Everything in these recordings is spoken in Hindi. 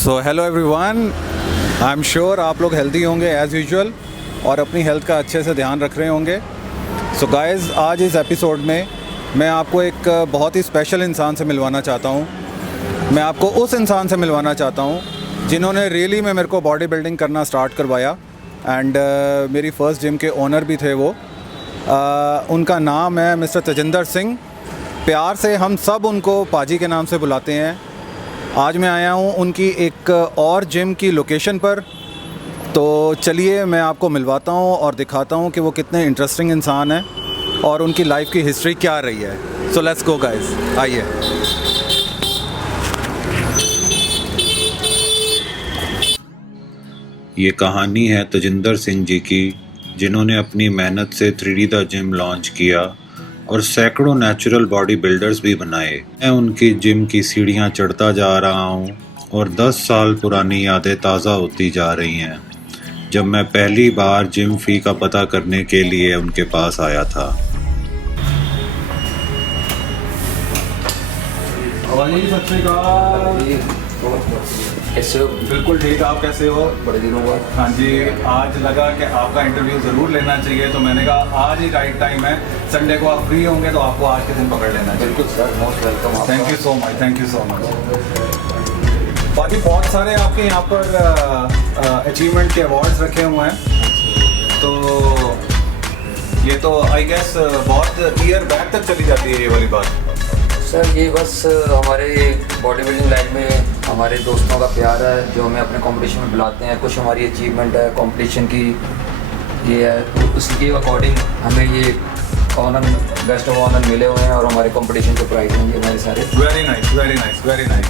So hello everyone, I am sure आप लोग हेल्दी होंगे एज़ यूजुअल और अपनी हेल्थ का अच्छे से ध्यान रख रहे होंगे। सो गाइज़, आज इस एपिसोड में मैं आपको एक बहुत ही स्पेशल इंसान से मिलवाना चाहता हूँ। मैं आपको उस इंसान से मिलवाना चाहता हूँ जिन्होंने रियली में मेरे को बॉडी बिल्डिंग करना स्टार्ट करवाया एंड मेरी फ़र्स्ट जिम के ओनर भी थे वो। उनका नाम है मिस्टर तजिंदर सिंह। प्यार से हम सब उनको पाजी के नाम से बुलाते हैं। आज मैं आया हूँ उनकी एक और जिम की लोकेशन पर, तो चलिए मैं आपको मिलवाता हूँ और दिखाता हूँ कि वो कितने इंटरेस्टिंग इंसान हैं और उनकी लाइफ की हिस्ट्री क्या रही है। सो लेट्स गो गाइस, आइए। ये कहानी है तजिंदर सिंह जी की, जिन्होंने अपनी मेहनत से 3D द जिम लॉन्च किया और सैकड़ों नेचुरल बॉडी बिल्डर्स भी बनाए। मैं उनकी जिम की सीढ़ियां चढ़ता जा रहा हूं और 10 साल पुरानी यादें ताज़ा होती जा रही हैं, जब मैं पहली बार जिम फी का पता करने के लिए उनके पास आया था। सत श्री अकाल। कैसे हो? बिल्कुल ठीक, आप कैसे हो? बड़े दिनों बाद। हाँ जी, आज लगा कि आपका इंटरव्यू ज़रूर लेना चाहिए, तो मैंने कहा आज ही राइट टाइम है। संडे को आप फ्री होंगे तो आपको आज के दिन पकड़ लेना चाहिए। बिल्कुल sir, most welcome. Thank you so much, thank you so much. बाकी बहुत सारे आपके यहाँ पर अचीवमेंट के अवार्ड्स रखे हुए हैं, तो ये तो आई गेस बहुत ईयर बैक तक चली जाती है ये वाली बात। सर ये बस हमारे बॉडी बिल्डिंग लाइन में हमारे दोस्तों का प्यार है, जो हमें अपने कंपटीशन में बुलाते हैं। कुछ हमारी अचीवमेंट है कंपटीशन की, ये है, तो उसके अकॉर्डिंग हमें ये ऑनर, बेस्ट ऑफ ऑनर मिले हुए हैं और हमारे कंपटीशन के प्राइज हैं ये हमारे सारे। Very nice, very nice, very nice.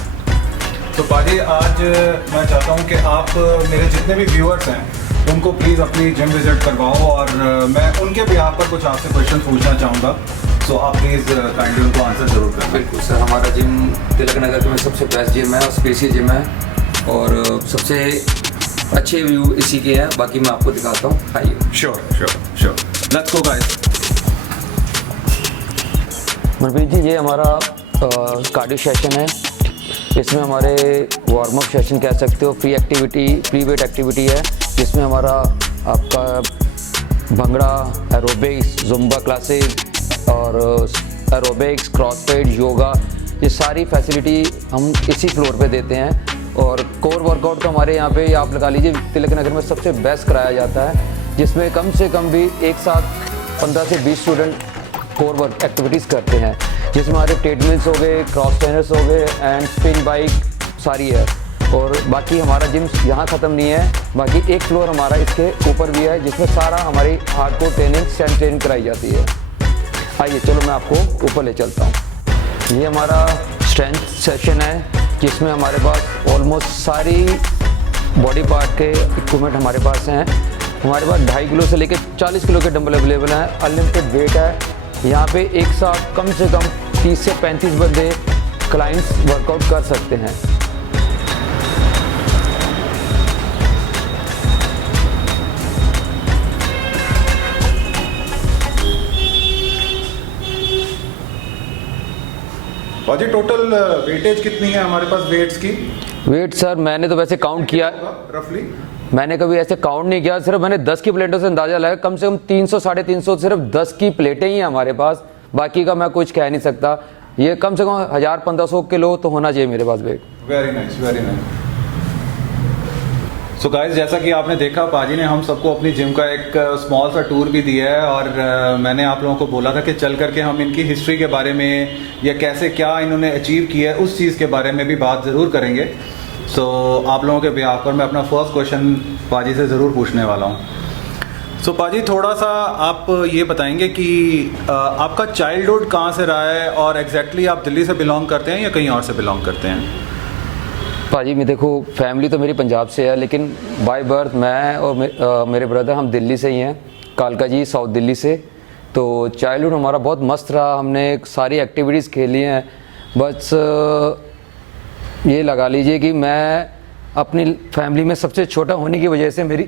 तो पाजी, आज मैं चाहता हूँ कि आप मेरे जितने भी व्यूअर्स हैं उनको प्लीज़ अपनी जिम विजिट करवाओ और मैं उनके बिहाफ पर कुछ आपसे क्वेश्चन पूछना चाहूँगा। सो आप प्लीज़ काइंडली उनको आंसर ज़रूर करें। बिल्कुल सर, हमारा जिम तिलक नगर में सबसे बेस्ट जिम है और स्पेसियस जिम है और सबसे अच्छे व्यू इसी के हैं। बाकी मैं आपको दिखाता हूँ, आइए। Sure sure sure, let's go guys. Manpreet ji, ये हमारा कार्डियो सेशन है। इसमें हमारे वार्म अप सेशन कह सकते हो, free activity, free weight activity है, जिसमें हमारा आपका भंगड़ा, एरोबिक्स, जुम्बा क्लासेस और एरोबिक्स, क्रॉसफिट, योगा, ये सारी फैसिलिटी हम इसी फ्लोर पे देते हैं। और कोर वर्कआउट तो हमारे यहाँ पे आप लगा लीजिए तिलक नगर में सबसे बेस्ट कराया जाता है, जिसमें कम से कम भी एक साथ 15 से 20 स्टूडेंट कोर वर्क एक्टिविटीज़ करते हैं, जिसमें हमारे ट्रेडमिल्स हो गए, क्रॉस ट्रेनर्स हो गए एंड स्पिन बाइक सारी है। और बाकी हमारा जिम यहाँ ख़त्म नहीं है, बाकी एक फ्लोर हमारा इसके ऊपर भी है, जिसमें सारा हमारी हार्डकोर ट्रेनिंग, स्ट्रेंथ ट्रेनिंग कराई जाती है। आइए चलो मैं आपको ऊपर ले चलता हूँ। ये हमारा स्ट्रेंथ सेशन है, जिसमें हमारे पास ऑलमोस्ट सारी बॉडी पार्ट के इक्विपमेंट हमारे पास हैं। हमारे पास 2.5 किलो से लेकर 40 किलो के डंबल अवेलेबल हैं। अनलिमिटेड वेट है। यहाँ पे एक साथ कम से कम 30 से 35 बंदे क्लाइंट्स वर्कआउट कर सकते हैं। पाजी, टोटल वेटेज कितनी है हमारे पास वेट्स की? वेट सर मैंने तो वैसे काउंट किया, रफली मैंने कभी ऐसे काउंट नहीं किया, सिर्फ मैंने 10 की प्लेटों से अंदाजा लगाया। कम से कम 300 साढ़े 300 सिर्फ 10 की प्लेटें ही हैं हमारे पास, बाकी का मैं कुछ कह नहीं सकता। ये कम से कम 1000-1500 किलो तो होना चाहिए मेरे पास weight. Very nice, very nice. So guys, जैसा कि आपने देखा, पाजी ने हम सबको अपनी जिम का एक स्मॉल सा टूर भी दिया है और मैंने आप लोगों को बोला था कि चल करके हम इनकी हिस्ट्री के बारे में या कैसे क्या इन्होंने अचीव किया है उस चीज़ के बारे में भी बात ज़रूर करेंगे। सो आप लोगों के बिहाफ पर मैं अपना फर्स्ट क्वेश्चन पाजी से ज़रूर पूछने वाला हूँ। सो पाजी, थोड़ा सा आप ये बताएंगे कि आपका चाइल्डहुड कहाँ से रहा है और एग्जैक्टली आप दिल्ली से बिलोंग करते हैं या कहीं और से बिलोंग करते हैं? भाजी मैं देखो, फैमिली तो मेरी पंजाब से है, लेकिन बाय बर्थ मैं और मेरे ब्रदर हम दिल्ली से ही हैं, कालका जी, साउथ दिल्ली से। तो चाइल्डहुड हमारा बहुत मस्त रहा, हमने सारी एक्टिविटीज़ खेली हैं। बस ये लगा लीजिए कि मैं अपनी फैमिली में सबसे छोटा होने की वजह से मेरी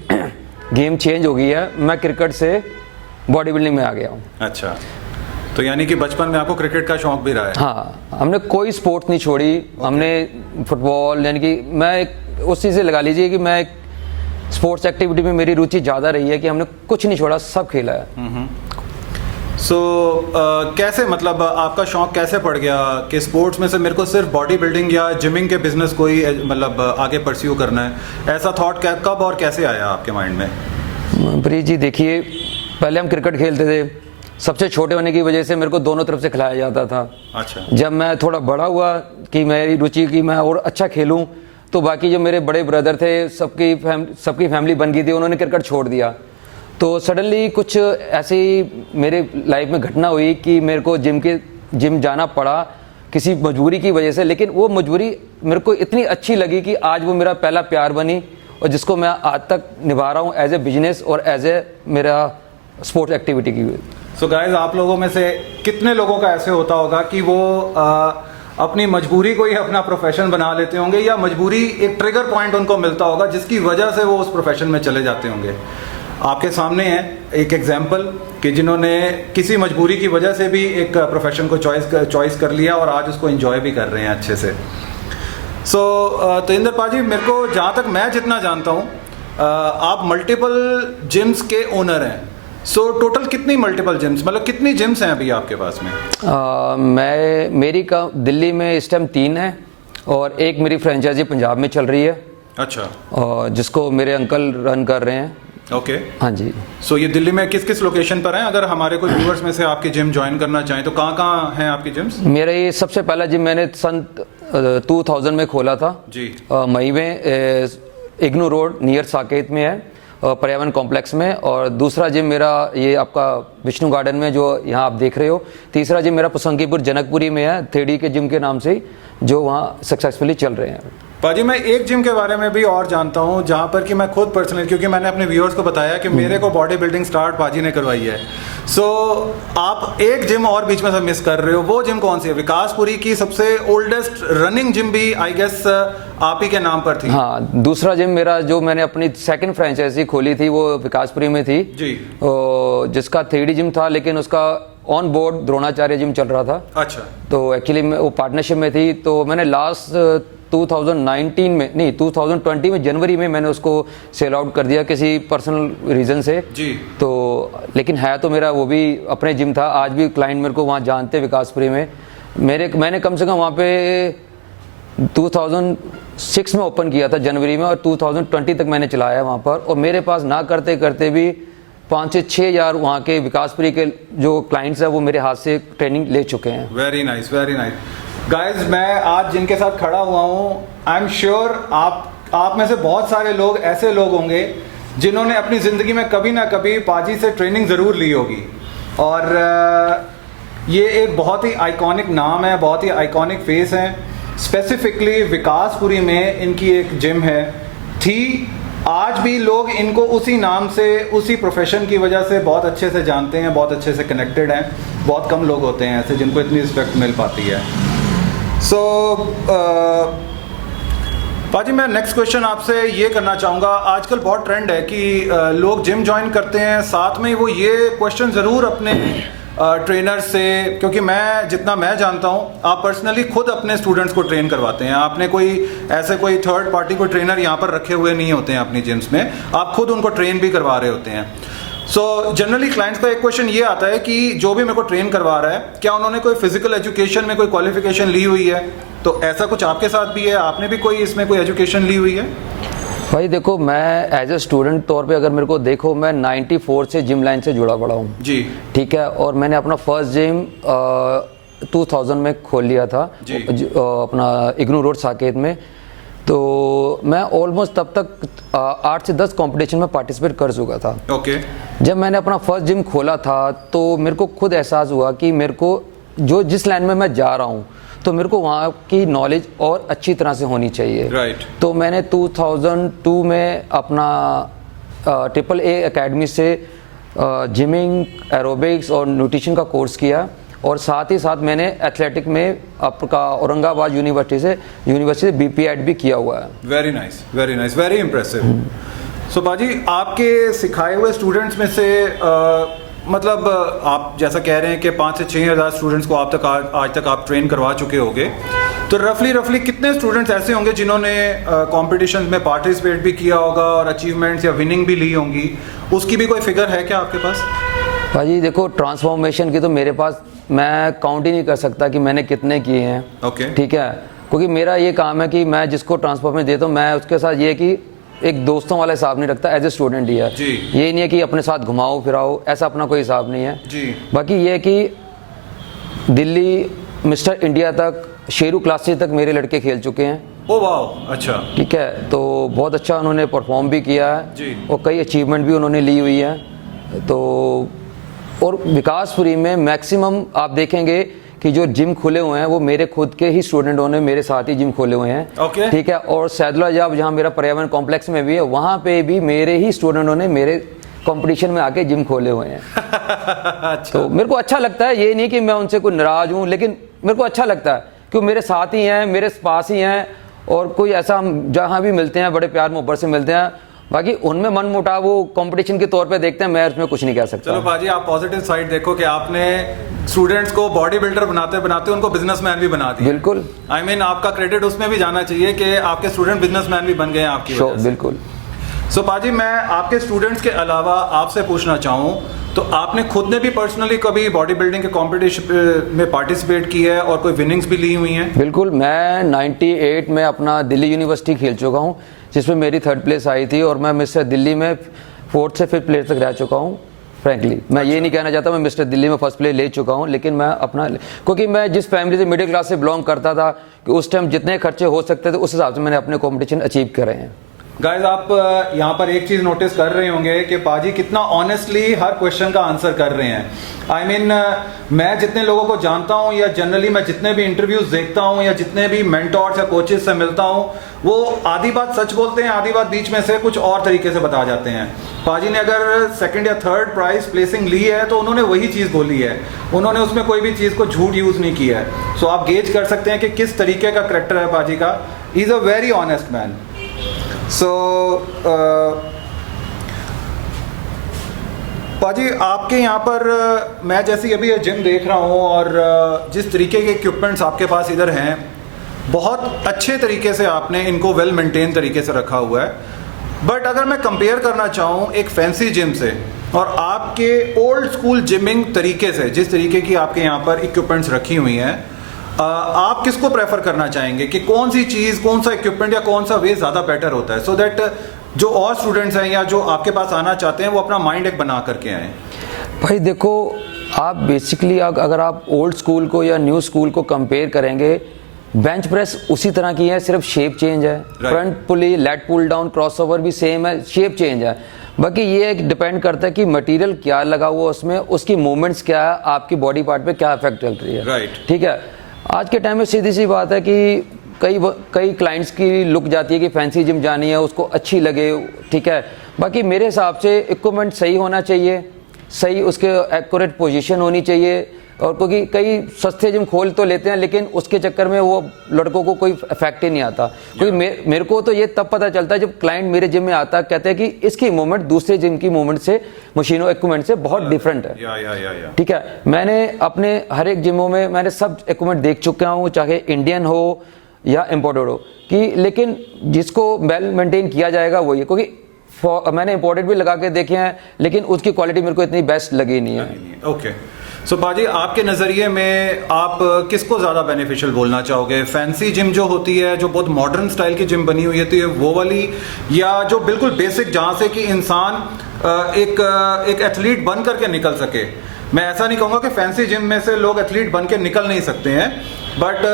गेम चेंज हो गई है। मैं क्रिकेट से बॉडी बिल्डिंग में आ गया हूँ। अच्छा, तो यानी कि बचपन में आपको क्रिकेट का शौक भी रहा है? हाँ, हमने कोई स्पोर्ट नहीं छोड़ी। हमने फुटबॉल, यानी कि मैं एक उस चीज़ से लगा लीजिए कि मैं स्पोर्ट्स एक्टिविटी में मेरी रुचि ज़्यादा रही है कि हमने कुछ नहीं छोड़ा, सब खेला है। सो कैसे मतलब आपका शौक कैसे पड़ गया कि स्पोर्ट्स में से मेरे को सिर्फ बॉडी बिल्डिंग या जिमिंग के बिजनेस को ही मतलब आगे परस्यू करना है, ऐसा थॉट कब और कैसे आया आपके माइंड में? प्रीत जी देखिए, पहले हम क्रिकेट खेलते थे, सबसे छोटे होने की वजह से मेरे को दोनों तरफ से खिलाया जाता था। अच्छा। जब मैं थोड़ा बड़ा हुआ कि मेरी रुचि की मैं और अच्छा खेलूं, तो बाकी जो मेरे बड़े ब्रदर थे सबकी फैमिली बन गई थी, उन्होंने क्रिकेट छोड़ दिया। तो सडनली कुछ ऐसी मेरे लाइफ में घटना हुई कि मेरे को जिम जाना पड़ा किसी मजबूरी की वजह से, लेकिन वो मजबूरी मेरे को इतनी अच्छी लगी कि आज वो मेरा पहला प्यार बनी और जिसको मैं आज तक निभा रहा हूँ एज ए बिजनेस और एज ए मेरा स्पोर्ट्स एक्टिविटी की। सो गाइस, आप लोगों में से कितने लोगों का ऐसे होता होगा कि वो अपनी मजबूरी को ही अपना प्रोफेशन बना लेते होंगे, या मजबूरी एक ट्रिगर पॉइंट उनको मिलता होगा जिसकी वजह से वो उस प्रोफेशन में चले जाते होंगे। आपके सामने है एक एग्जाम्पल कि जिन्होंने किसी मजबूरी की वजह से भी एक प्रोफेशन को चॉइस कर लिया और आज उसको एंजॉय भी कर रहे हैं अच्छे से। सो तेजिंदर पाजी, मेरे को जहाँ तक मैं जितना जानता हूँ आप मल्टीपल जिम्स के ओनर हैं। सो टोटल कितनी मल्टीपल जिम्स, मतलब कितनी जिम्स हैं अभी आपके पास में? मेरी का दिल्ली में इस टाइम 3 है और एक मेरी फ्रेंचाइजी पंजाब में चल रही है। अच्छा। और जिसको मेरे अंकल रन कर रहे हैं। ओके। हाँ जी। सो ये दिल्ली में किस किस लोकेशन पर हैं? अगर हमारे कोई व्यूअर्स में से आपकी जिम ज्वाइन करना चाहें तो कहाँ हैं आपकी जिम्स? मेरा ये सबसे पहला जिम मैंने सन 2000 में खोला था जी। मई में, इग्नू रोड नियर साकेत में है, पर्यावरण कॉम्प्लेक्स में। और दूसरा जिम मेरा ये आपका विष्णु गार्डन में जो यहाँ आप देख रहे हो। तीसरा जिम मेरा पुसंकीपुर जनकपुरी में है, 3D के जिम के नाम से, जो वहाँ सक्सेसफुली चल रहे हैं। पाजी, मैं एक जिम के बारे में भी और जानता हूँ जहाँ पर कि मैं खुद पर्सनली, क्योंकि मैंने अपने व्यूअर्स को बताया कि मेरे को बॉडी बिल्डिंग स्टार्ट पाजी ने करवाई है। सो आप एक जिम और बीच में से मिस कर रहे हो, वो जिम कौन सी है? विकासपुरी की सबसे ओल्डेस्ट रनिंग जिम भी आई गेस आप ही के नाम पर थी। हाँ, दूसरा जिम मेरा जो मैंने अपनी सेकंड फ्रेंचाइजी खोली थी वो विकासपुरी में थी जी, जिसका 3D जिम था, लेकिन उसका ऑन बोर्ड द्रोणाचार्य जिम चल रहा था। अच्छा। तो एक्चुअली वो पार्टनरशिप में थी, तो मैंने लास्ट 2019 में नहीं 2020 में जनवरी में मैंने उसको सेल आउट कर दिया किसी पर्सनल रीज़न से जी। तो लेकिन है तो मेरा वो भी अपने जिम था। आज भी क्लाइंट मेरे को वहाँ जानते हैं विकासपुरी में। मैंने कम से कम वहाँ पे 2006 में ओपन किया था जनवरी में, और 2020 तक मैंने चलाया वहाँ पर। और मेरे पास ना करते करते भी 5 से 6 हज़ार वहाँ के विकासपुरी के जो क्लाइंट्स हैं वो मेरे हाथ से ट्रेनिंग ले चुके हैं। Very nice, very nice. Guys, मैं आज जिनके साथ खड़ा हुआ हूँ, आई एम श्योर आप में से बहुत सारे लोग ऐसे लोग होंगे जिन्होंने अपनी ज़िंदगी में कभी ना कभी पाजी से ट्रेनिंग ज़रूर ली होगी। और ये एक बहुत ही आइकॉनिक नाम है, बहुत ही आइकॉनिक फेस है। स्पेसिफिकली विकासपुरी में इनकी एक जिम है थी। आज भी लोग इनको उसी नाम से, उसी प्रोफेशन की वजह से बहुत अच्छे से जानते हैं, बहुत अच्छे से कनेक्टेड हैं। बहुत कम लोग होते हैं ऐसे जिनको इतनी रिस्पेक्ट मिल पाती है। सो पाजी, मैं नेक्स्ट क्वेश्चन आपसे ये करना चाहूँगा। आजकल बहुत ट्रेंड है कि लोग जिम ज्वाइन करते हैं, साथ में वो ये क्वेश्चन ज़रूर अपने ट्रेनर से, क्योंकि जितना मैं जानता हूँ आप पर्सनली खुद अपने स्टूडेंट्स को ट्रेन करवाते हैं। आपने कोई थर्ड पार्टी को ट्रेनर यहाँ पर रखे हुए नहीं होते हैं अपनी जिम्स में, आप खुद उनको ट्रेन भी करवा रहे होते हैं। सो जनरली क्लाइंट्स का एक क्वेश्चन ये आता है कि जो भी मेरे को ट्रेन करवा रहा है, क्या उन्होंने कोई फिजिकल एजुकेशन में कोई क्वालिफिकेशन ली हुई है? तो ऐसा कुछ आपके साथ भी है? आपने भी इसमें कोई एजुकेशन ली हुई है? भाई देखो, मैं एज ए स्टूडेंट तौर पे अगर मेरे को देखो, मैं 94 से जिम लाइन से जुड़ा पड़ा हूँ जी, ठीक है। और मैंने अपना फर्स्ट जिम 2000 में खोल लिया था अपना इग्नू रोड साकेत में। तो मैं ऑलमोस्ट तब तक 8 से 10 कंपटीशन में पार्टिसिपेट कर चुका था। ओके। जब मैंने अपना फर्स्ट जिम खोला था तो मेरे को खुद एहसास हुआ कि मेरे को जिस लाइन में मैं जा रहा हूँ तो मेरे को वहाँ की नॉलेज और अच्छी तरह से होनी चाहिए। राइट। तो मैंने 2002 में अपना AAA एकेडमी से जिमिंग, एरोबिक्स और न्यूट्रिशन का कोर्स किया। और साथ ही साथ मैंने एथलेटिक में आपका औरंगाबाद यूनिवर्सिटी से BPEd भी किया हुआ है। Very nice, very nice, very impressive. So बाजी, आपके सिखाए हुए स्टूडेंट्स में से मतलब आप जैसा कह रहे हैं कि 5 से 6 हज़ार स्टूडेंट्स को आज तक आप ट्रेन करवा चुके होंगे, तो रफली कितने स्टूडेंट्स ऐसे होंगे जिन्होंने कंपटीशन में पार्टिसिपेट भी किया होगा और अचीवमेंट्स या विनिंग भी ली होंगी, उसकी भी कोई फिगर है क्या आपके पास? भाजी देखो, ट्रांसफॉर्मेशन की तो मेरे पास, मैं काउंट ही नहीं कर सकता कि मैंने कितने किए हैं। ओके। ठीक है, क्योंकि मेरा ये काम है कि मैं जिसको ट्रांसफॉर्मेशन देता हूँ, मैं उसके साथ ये कि एक दोस्तों वाला हिसाब नहीं रखता, एज ए स्टूडेंट ही है जी। ये नहीं है कि अपने साथ घुमाओ फिराओ, ऐसा अपना कोई हिसाब नहीं है जी। बाकी ये है कि दिल्ली मिस्टर इंडिया तक, शेरू क्लासेस तक मेरे लड़के खेल चुके हैं। ओ वाह, अच्छा। ठीक है, तो बहुत अच्छा उन्होंने परफॉर्म भी किया है जी। और कई अचीवमेंट भी उन्होंने ली हुई है। तो और विकासपुरी में मैक्सिमम आप देखेंगे कि जो जिम खुले हुए हैं वो मेरे खुद के ही स्टूडेंटों ने मेरे साथ ही जिम खोले हुए हैं। ओके। ठीक है, और सैदुल्ला जब जहाँ मेरा पर्यावरण कॉम्प्लेक्स में भी है, वहाँ पे भी मेरे ही स्टूडेंटों ने मेरे कंपटीशन में आके जिम खोले हुए हैं। अच्छा। तो मेरे को अच्छा लगता है, ये नहीं कि मैं उनसे कोई नाराज हूँ, लेकिन मेरे को अच्छा लगता है कि वो मेरे साथ ही हैं, मेरे पास ही हैं, और कोई ऐसा हम जहाँ भी मिलते हैं बड़े प्यार मोहब्बत से मिलते हैं। बाकी उनमें मन मुटाव वो कंपटीशन के तौर पे देखते हैं, मैं उसमें कुछ नहीं कह सकता। चलो बाजी, आप पॉजिटिव साइड देखो कि आपने स्टूडेंट्स को बॉडी बिल्डर बनाते बनाते उनको बिजनेसमैन भी बना दिया। बिल्कुल। आई मीन आपका क्रेडिट उसमें भी जाना चाहिए कि आपके स्टूडेंट बिजनेसमैन भी बन गए हैं आपकी वजह से। बिल्कुल। सो पाजी, मैं आपके स्टूडेंट्स के अलावा आपसे पूछना चाहूँ तो आपने खुद ने भी पर्सनली कभी बॉडी बिल्डिंग के कंपटीशन में पार्टिसिपेट किया है और कोई विनिंग्स भी ली हुई हैं? बिल्कुल, मैं 98 में अपना दिल्ली यूनिवर्सिटी खेल चुका हूँ, जिसमें मेरी 3rd प्लेस आई थी, और मैं मिस्टर दिल्ली में 4th से 5th प्लेस तक रह चुका हूँ। फ्रैंकली मैं ये नहीं कहना चाहता मैं मिस्टर दिल्ली में 1st प्लेस ले चुका हूँ, लेकिन मैं अपना, क्योंकि मैं जिस फैमिली से मिडिल क्लास से बिलोंग करता था कि उस टाइम जितने खर्चे हो सकते थे उस हिसाब से मैंने अपने कॉम्पिटिशन अचीव करे हैं। गाइस, आप यहाँ पर एक चीज नोटिस कर रहे होंगे कि पाजी कितना ऑनेस्टली हर क्वेश्चन का आंसर कर रहे हैं। आई मीन मैं जितने लोगों को जानता हूँ या जनरली मैं जितने भी इंटरव्यूज देखता हूँ या जितने भी मेंटोर्स या कोचेस से मिलता हूँ, वो आधी बात सच बोलते हैं, आधी बात बीच में से कुछ और तरीके से बता जाते हैं। पाजी ने अगर 2nd या 3rd प्राइज प्लेसिंग ली है तो उन्होंने वही चीज़ बोली है, उन्होंने उसमें कोई भी चीज़ को झूठ यूज़ नहीं किया है। सो आप गेज कर सकते हैं कि किस तरीके का करेक्टर है पाजी का। He is a very honest man. So पाजी, आपके यहाँ पर मैं जैसे अभी ये जिम देख रहा हूँ और जिस तरीके के इक्विपमेंट्स आपके पास इधर हैं, बहुत अच्छे तरीके से आपने इनको वेल मेंटेन तरीके से रखा हुआ है। बट अगर मैं कंपेयर करना चाहूँ एक फैंसी जिम से और आपके ओल्ड स्कूल जिमिंग तरीके से, जिस तरीके की आपके यहाँ पर इक्विपमेंट्स रखी हुई हैं, आप किसको प्रेफर करना चाहेंगे कि कौन सी चीज़, कौन सा इक्विपमेंट या कौन सा वे ज़्यादा बेटर होता है, सो दैट जो और स्टूडेंट्स हैं या जो आपके पास आना चाहते हैं वो अपना माइंड एक बना करके आएँ? भाई देखो, आप बेसिकली अगर आप ओल्ड स्कूल को या न्यू स्कूल को कंपेयर करेंगे, बेंच प्रेस उसी तरह की है, सिर्फ शेप चेंज है। फ्रंट पुली, लेट पुल डाउन, क्रॉसओवर भी सेम है, शेप चेंज है। बाकी ये डिपेंड करता है कि मटेरियल क्या लगा हुआ उसमें, उसकी मूवमेंट्स क्या है, आपकी बॉडी पार्ट पे क्या इफेक्ट डाल रही है। राइट। ठीक है, आज के टाइम में सीधी सी बात है कि कई क्लाइंट्स की लुक जाती है कि फैंसी जिम जानी है, उसको अच्छी लगे। ठीक है, बाकी मेरे हिसाब से इक्विपमेंट सही होना चाहिए, सही उसके एक्यूरेट पोजीशन होनी चाहिए। और क्योंकि कई सस्ते जिम खोल तो लेते हैं, लेकिन उसके चक्कर में वो लड़कों को कोई इफेक्ट ही नहीं आता। क्योंकि मेरे को तो ये तब पता चलता है जब क्लाइंट मेरे जिम में आता है, कहते हैं कि इसकी मूवमेंट दूसरे जिम की मूवमेंट से, मशीनों इक्विपमेंट से बहुत डिफरेंट है। ठीक है, मैंने अपने हर एक जिमों में मैंने सब इक्विपमेंट देख चुका हूँ, चाहे इंडियन हो या इम्पोर्टेड हो, कि लेकिन जिसको वेल मेंटेन किया जाएगा वही है। क्योंकि मैंने इम्पोर्टेड भी लगा के देखे हैं, लेकिन उसकी क्वालिटी मेरे को इतनी बेस्ट लगी नहीं है। ओके, सो बाजी, आपके नज़रिए में आप किसको ज़्यादा बेनिफिशियल बोलना चाहोगे? फैंसी जिम जो होती है, जो बहुत मॉडर्न स्टाइल की जिम बनी हुई होती है, वो वाली, या जो बिल्कुल बेसिक जहाँ से कि इंसान एक एथलीट बन करके निकल सके? मैं ऐसा नहीं कहूँगा कि फैंसी जिम में से लोग एथलीट बन के निकल नहीं सकते हैं, बट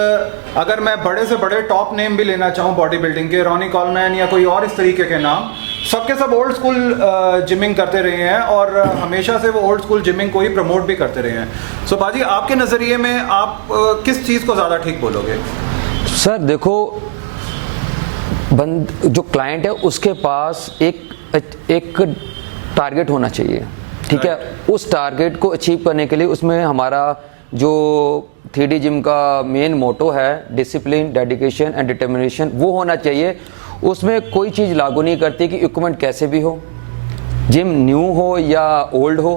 अगर मैं बड़े से बड़े टॉप नेम भी लेना चाहूँ बॉडी बिल्डिंग के, रॉनी कॉलमैन या कोई और इस तरीके के नाम, सबके सब ओल्ड स्कूल जिमिंग करते रहे हैं और हमेशा से वो ओल्ड स्कूल जिमिंग को ही प्रमोट भी करते रहे हैं। सो बाजी, आपके नज़रिए में आप किस चीज़ को ज़्यादा ठीक बोलोगे? सर देखो, जो क्लाइंट है उसके पास एक टारगेट होना चाहिए। ठीक है, उस टारगेट को अचीव करने के लिए उसमें हमारा जो 3D जिम का मेन मोटो है, डिसिप्लिन, डेडिकेशन एंड डिटर्मिनेशन, वो होना चाहिए। उसमें कोई चीज़ लागू नहीं करती कि इक्विपमेंट कैसे भी हो, जिम न्यू हो या ओल्ड हो,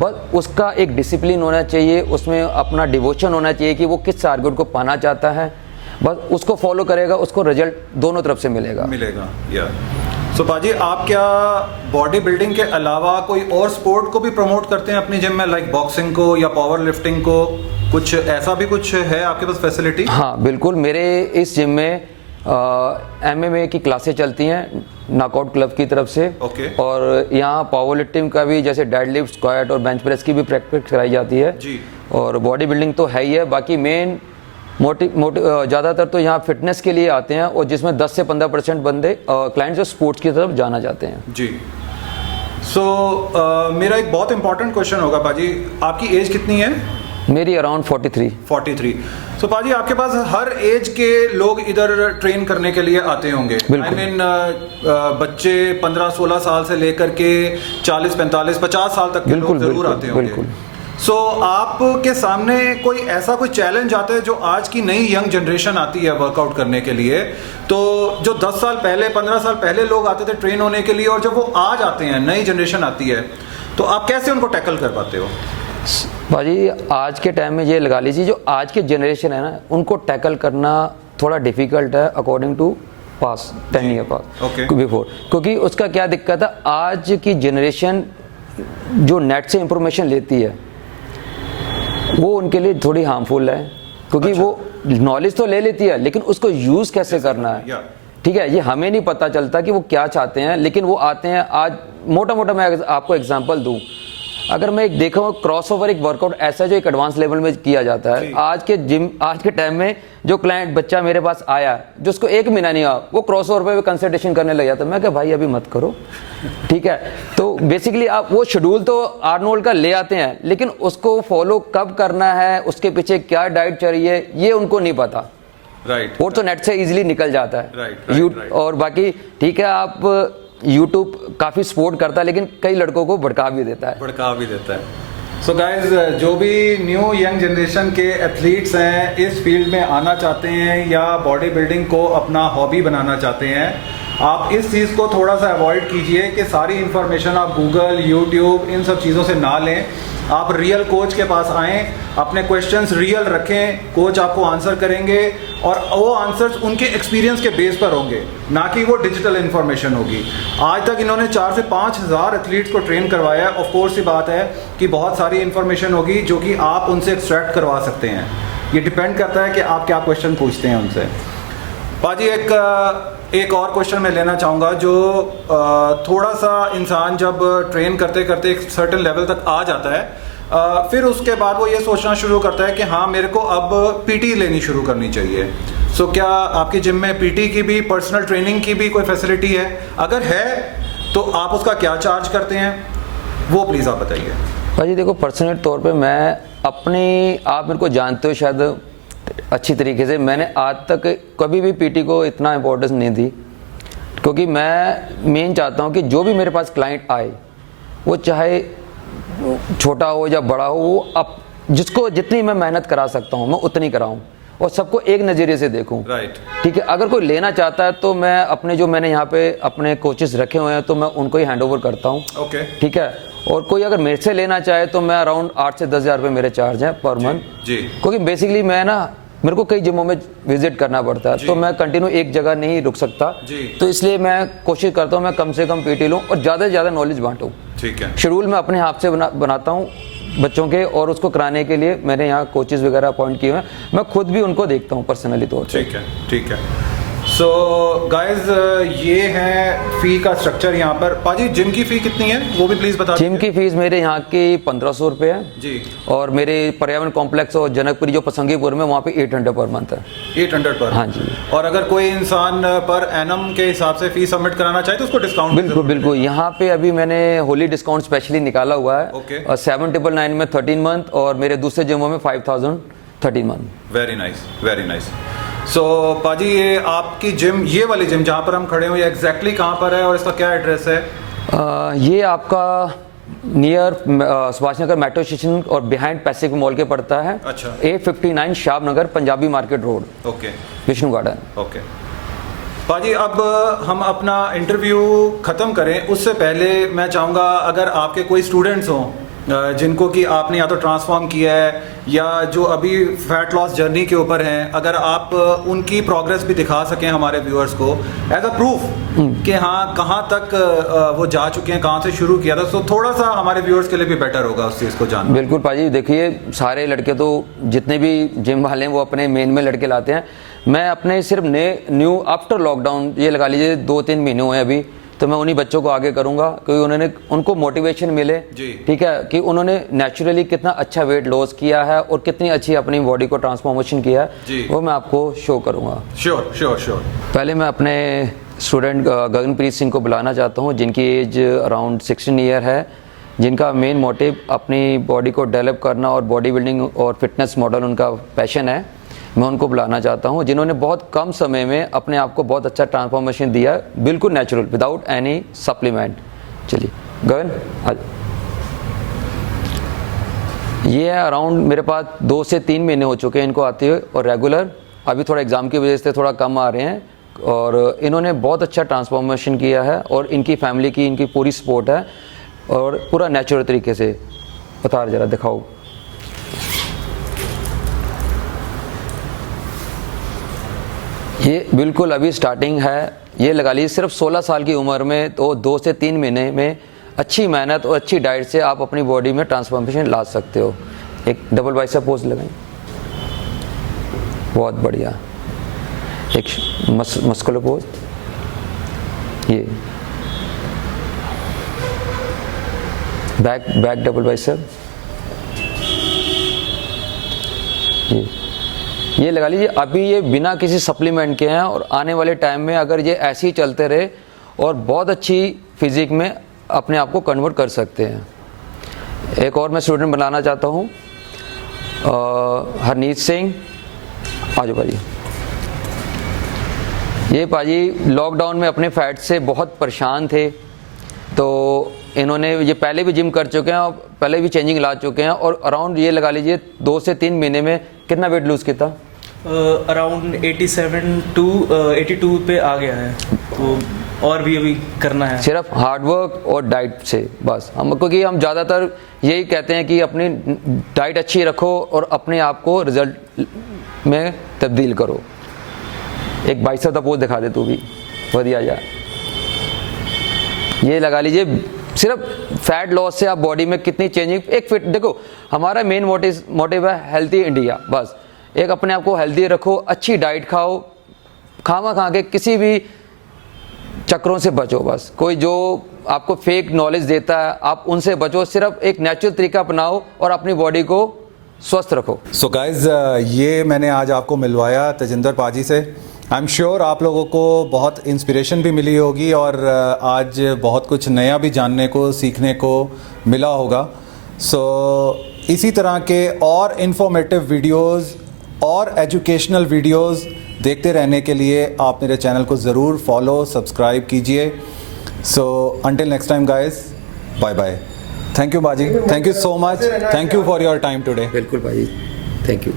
बस उसका एक डिसिप्लिन होना चाहिए, उसमें अपना डिवोशन होना चाहिए कि वो किस टारगेट को पाना चाहता है। बस उसको फॉलो करेगा, उसको रिजल्ट दोनों तरफ से मिलेगा। या सो पाजी, आप क्या बॉडी बिल्डिंग के अलावा कोई और स्पोर्ट को भी प्रमोट करते हैं अपनी जिम में, लाइक बॉक्सिंग को या पावर लिफ्टिंग को? कुछ ऐसा भी कुछ है आपके पास फैसिलिटी? हाँ बिल्कुल, मेरे इस जिम में MMA की क्लासेस चलती हैं नॉकआउट क्लब की तरफ से। और यहाँ पावर लिफ्टिंग का भी, जैसे डेड लिफ्ट, स्क्वाट और बेंच प्रेस की भी प्रैक्टिस कराई जाती है जी। और बॉडी बिल्डिंग तो है ही है, बाकी मेन ज़्यादातर तो यहाँ फिटनेस के लिए आते हैं, और जिसमें 10 से 15% बंदे क्लाइंट्स जो स्पोर्ट्स की तरफ जाना चाहते हैं जी। सो मेरा एक बहुत इंपॉर्टेंट क्वेश्चन होगा पाजी, आपकी एज कितनी है? मेरी अराउंड 43। सो पाजी, आपके पास हर एज के लोग इधर ट्रेन करने के लिए आते होंगे। आई मीन बच्चे 15-16 साल से लेकर के 40-45-50 साल तक के लोग जरूर आते होंगे। सो आपके सामने कोई चैलेंज आता है जो आज की नई यंग जनरेशन आती है वर्कआउट करने के लिए, तो जो 10 साल पहले 15 साल पहले लोग आते थे ट्रेन होने के लिए, और जब वो आज आते हैं, नई जनरेशन आती है, तो आप कैसे उनको टैकल कर पाते हो? भाजी आज के टाइम में ये लगा लीजिए, जो आज की जनरेशन है ना, उनको टैकल करना थोड़ा डिफिकल्ट है according to past 10 year past before, क्योंकि उसका क्या दिक्कत है, आज की जनरेशन जो नेट से इंफॉर्मेशन लेती है वो उनके लिए थोड़ी हार्मफुल है, क्योंकि वो नॉलेज तो ले लेती है लेकिन उसको यूज कैसे करना है, ठीक है, ये हमें नहीं पता चलता कि वो क्या चाहते हैं। लेकिन वो आते हैं, आज मोटा मैं आपको एग्जांपल दूं, अगर मैं एक देखूं क्रॉसओवर एक वर्कआउट ऐसा जो एक एडवांस लेवल में किया जाता है, आज के टाइम में जो क्लाइंट बच्चा मेरे पास आया जो उसको 1 महीना नहीं आया, वो क्रॉसओवर पे कंसल्टेशन करने लग जाता है। मैं कहा भाई अभी मत करो, ठीक है। तो बेसिकली आप वो शेड्यूल तो आर्नोल्ड का ले आते हैं, लेकिन उसको फॉलो कब करना है, उसके पीछे क्या डाइट चाहिए, ये उनको नहीं पता। राइट। वो तो नेट से इजीली निकल जाता है। राइट। और बाकी ठीक है, आप यूट्यूब काफ़ी सपोर्ट करता है, लेकिन कई लड़कों को भड़का भी देता है। सो गाइज, जो भी न्यू यंग जनरेशन के एथलीट्स हैं, इस फील्ड में आना चाहते हैं या बॉडी बिल्डिंग को अपना हॉबी बनाना चाहते हैं, आप इस चीज़ को थोड़ा सा अवॉइड कीजिए कि सारी इंफॉर्मेशन आप गूगल, यूट्यूब, इन सब चीज़ों से ना लें। आप रियल कोच के पास आएँ, अपने क्वेश्चंस रियल रखें, कोच आपको आंसर करेंगे, और वो आंसर्स उनके एक्सपीरियंस के बेस पर होंगे, ना कि वो डिजिटल इन्फॉर्मेशन होगी। आज तक इन्होंने 4 से 5 हज़ार एथलीट्स को ट्रेन करवाया है। ऑफ कोर्स ही बात है कि बहुत सारी इन्फॉर्मेशन होगी जो कि आप उनसे एक्सट्रैक्ट करवा सकते हैं। ये डिपेंड करता है कि आप क्या क्वेश्चन पूछते हैं उनसे। पाजी, एक और क्वेश्चन मैं लेना चाहूँगा, जो थोड़ा सा इंसान जब ट्रेन करते करते एक सर्टेन लेवल तक आ जाता है, फिर उसके बाद वो ये सोचना शुरू करता है कि हाँ, मेरे को अब पीटी लेनी शुरू करनी चाहिए। सो क्या आपकी जिम में पीटी की भी, पर्सनल ट्रेनिंग की भी कोई फैसिलिटी है? अगर है तो आप उसका क्या चार्ज करते हैं, वो प्लीज़ आप बताइए। भाई देखो, पर्सनल तौर पे मैं अपनी, आप मेरे को जानते हो शायद अच्छी तरीके से, मैंने आज तक कभी भी पीटी को इतना इम्पोर्टेंस नहीं दी, क्योंकि मैं मेन चाहता हूँ कि जो भी मेरे पास क्लाइंट आए, वो चाहे छोटा हो या बड़ा हो, वो अब जिसको जितनी मैं मेहनत करा सकता हूँ मैं उतनी कराऊँ, और सबको एक नज़रिए से देखूँ। राइट। ठीक है, अगर कोई लेना चाहता है तो मैं अपने जो मैंने यहाँ पे अपने कोचेस रखे हुए हैं तो मैं उनको ही हैंड ओवर करता हूँ। ओके। ठीक है, और कोई अगर मेरे से लेना चाहे तो मैं अराउंड 8 से 10 हज़ार रुपये मेरे चार्ज हैं पर मंथ। जी। क्योंकि बेसिकली मैं ना, मेरे को कई जिमों में विजिट करना पड़ता है, तो मैं कंटिन्यू एक जगह नहीं रुक सकता, तो इसलिए मैं कोशिश करता हूँ मैं कम से कम पीटी लूँ और ज़्यादा से ज़्यादा नॉलेज बांटूँ। ठीक है। शेड्यूल मैं अपने हाथ से बनाता हूँ बच्चों के, और उसको कराने के लिए मैंने यहाँ कोचेस वगैरह अपॉइंट किए हैं, मैं खुद भी उनको देखता हूँ पर्सनली तौर पे। ठीक है, ठीक है। सो गाइज, ये है फी का स्ट्रक्चर यहाँ पर। पाजी, जिम की फी कितनी है वो भी प्लीज बता दीजिए। जिम की फीस मेरे यहाँ की 1500 रुपये है जी, और मेरे पर्यावरण कॉम्प्लेक्स और जनकपुरी जो पसंगीपुर में, वहाँ पे 800 पर मंथ है। 800 पर? हाँ जी। और अगर कोई इंसान पर एनम के हिसाब से फीस सबमिट कराना चाहे तो उसको डिस्काउंट? बिल्कुल बिल्कुल, यहाँ पे अभी मैंने होली डिस्काउंट स्पेशली निकाला हुआ है। ओके। और 7999 में 13 मंथ, और मेरे दूसरे जिमों में 5000 13 month. Very nice, very nice. So पाजी, ये आपकी जिम, ये वाली जिम जहाँ पर हम खड़े हो, ये एग्जैक्टली कहाँ पर है और इसका क्या एड्रेस है? ये आपका near Subhash Nagar metro station और बिहाइंड पैसिफिक मॉल के पड़ता है। अच्छा। A59 शाब नगर, Punjabi market road, okay, Vishnu garden. Okay. पाजी, अब हम अपना इंटरव्यू ख़त्म करें उससे पहले मैं चाहूँगा, अगर आपके कोई स्टूडेंट्स हों जिनको कि आपने या तो ट्रांसफॉर्म किया है या जो अभी फैट लॉस जर्नी के ऊपर हैं, अगर आप उनकी प्रोग्रेस भी दिखा सकें हमारे व्यूअर्स को एज अ प्रूफ कि हाँ कहाँ तक वो जा चुके हैं, कहाँ से शुरू किया था, तो थोड़ा सा हमारे व्यूअर्स के लिए भी बेटर होगा उस चीज़ को जानना। बिल्कुल पाजी, देखिए सारे लड़के तो जितने भी जिम वाले हैं वो अपने मेन में लड़के लाते हैं। मैं अपने सिर्फ न्यू आफ्टर लॉकडाउन, ये लगा लीजिए 2-3 महीने हुए अभी, तो मैं उन्हीं बच्चों को आगे करूंगा क्योंकि उनको मोटिवेशन मिले, ठीक है, कि उन्होंने नेचुरली कितना अच्छा वेट लॉस किया है और कितनी अच्छी अपनी बॉडी को ट्रांसफॉर्मेशन किया है, वो मैं आपको शो करूंगा। Sure sure sure. पहले मैं अपने स्टूडेंट गगनप्रीत सिंह को बुलाना चाहता हूँ, जिनकी एज अराउंड 16 ईयर है, जिनका मेन मोटिव अपनी बॉडी को डेवलप करना और बॉडी बिल्डिंग और फिटनेस मॉडल उनका पैशन है। मैं उनको बुलाना चाहता हूं, जिन्होंने बहुत कम समय में अपने आप को बहुत अच्छा ट्रांसफॉर्मेशन दिया, बिल्कुल नेचुरल, विदाउट एनी सप्लीमेंट। चलिए गगन आज ये है अराउंड मेरे पास 2 से 3 महीने हो चुके हैं इनको आते हुए, और रेगुलर अभी थोड़ा एग्ज़ाम की वजह से थोड़ा कम आ रहे हैं, और इन्होंने बहुत अच्छा ट्रांसफॉर्मेशन किया है और इनकी फैमिली की इनकी पूरी सपोर्ट है और पूरा नेचुरल तरीके से। बता जरा दिखाओ। ये बिल्कुल अभी स्टार्टिंग है, ये लगा लीजिए सिर्फ 16 साल की उम्र में, तो 2 से 3 महीने में अच्छी मेहनत और अच्छी डाइट से आप अपनी बॉडी में ट्रांसफॉर्मेशन ला सकते हो। एक डबल बाइसेप पोज लगाएं, बहुत बढ़िया। एक मस्कुलर पोज, ये बैक डबल बाइसेप, ये लगा लीजिए अभी ये बिना किसी सप्लीमेंट के हैं, और आने वाले टाइम में अगर ये ऐसे ही चलते रहे और बहुत अच्छी फिजिक में अपने आप को कन्वर्ट कर सकते हैं। एक और मैं स्टूडेंट बनाना चाहता हूँ, हरनीत सिंह, आ जाओ भाजी। ये पाजी लॉकडाउन में अपने फैट से बहुत परेशान थे, तो इन्होंने ये पहले भी जिम कर चुके हैं और पहले भी चेंजिंग ला चुके हैं, और अराउंड ये लगा लीजिए 2 से 3 महीने में कितना वेट लूज़ किया था? अराउंड 87 टू 82 पे आ गया है, तो और भी अभी करना है। सिर्फ हार्डवर्क और डाइट से बस, हम क्योंकि हम ज़्यादातर यही कहते हैं कि अपनी डाइट अच्छी रखो और अपने आप को रिजल्ट में तब्दील करो। एक बाइसेप दा पोज दिखा दे तू भी, बढ़िया यार। ये लगा लीजिए सिर्फ फैट लॉस से आप बॉडी में कितनी चेंजिंग, एक फिट, देखो हमारा मेन मोटिव है हेल्थी इंडिया, बस एक अपने आप को हेल्दी रखो, अच्छी डाइट खाओ, खामा खा के किसी भी चक्रों से बचो, बस कोई जो आपको फेक नॉलेज देता है आप उनसे बचो, सिर्फ एक नेचुरल तरीका अपनाओ और अपनी बॉडी को स्वस्थ रखो। सो गाइज ये मैंने आज आपको मिलवाया तेजिंदर पाजी से। आई एम श्योर आप लोगों को बहुत इंस्पिरेशन भी मिली होगी और आज बहुत कुछ नया भी जानने को सीखने को मिला होगा। सो इसी तरह के और इन्फॉर्मेटिव वीडियोस और एजुकेशनल वीडियोस देखते रहने के लिए आप मेरे चैनल को ज़रूर फॉलो सब्सक्राइब कीजिए। So until next time guys, bye bye. Thank you बाजी, thank you so much, thank you for your time today. बिल्कुल भाई, थैंक यू।